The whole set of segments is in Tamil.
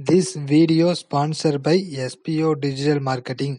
This video sponsored by SPO Digital Marketing.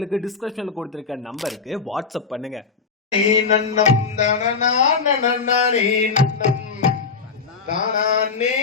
உங்களுக்கு டிஸ்கிரிப்ஷன்ல கொடுத்திருக்க நம்பருக்கு வாட்ஸ்அப் பண்ணுங்க. நீ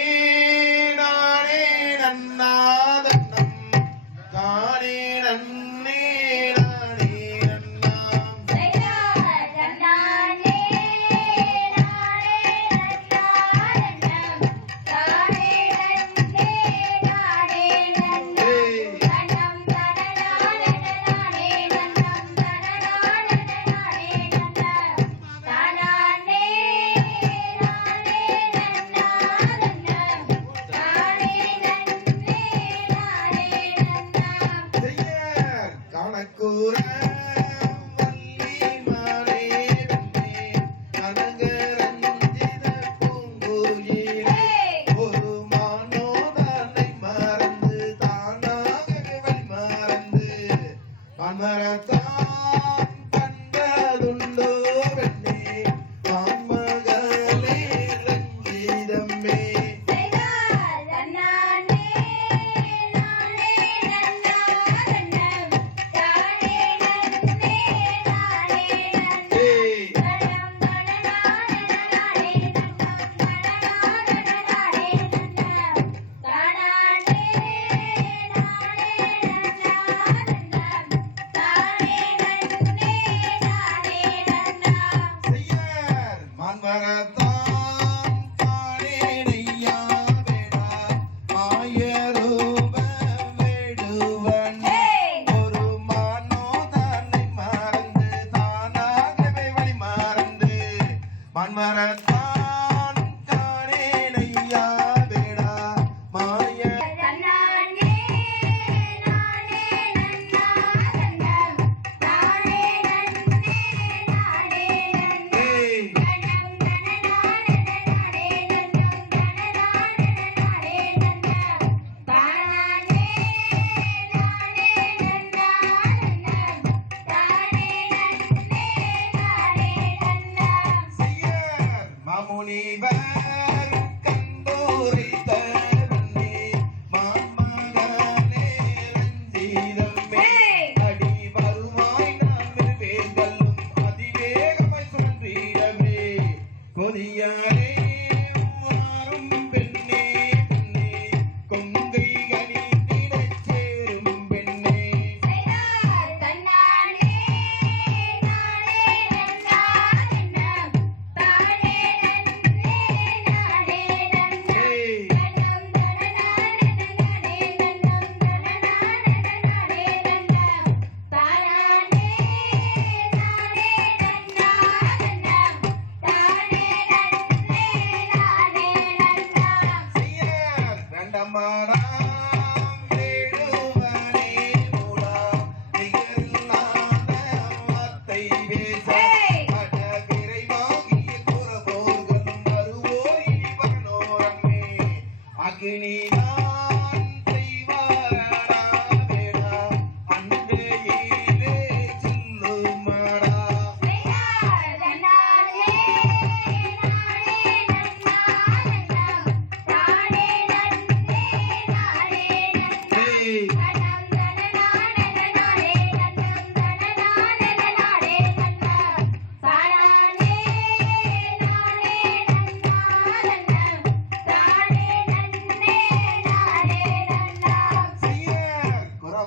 செய்யர் மன்மரத்தான் தானே நெய்யா வேடா மாயரூப வேடுவன் ஒரு மானோ தன்னை மறந்து தானாகவே வழி மறந்து மன்மரத்தான் மாமுனிவர் கண்டோரைத்த வண்ணே மாமகனே ரஞ்சிதம்மே அடி வருவாய் நான் வேர்களும் அதிவேகமாய் சுழன்றிடமே கொதியாரே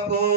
up on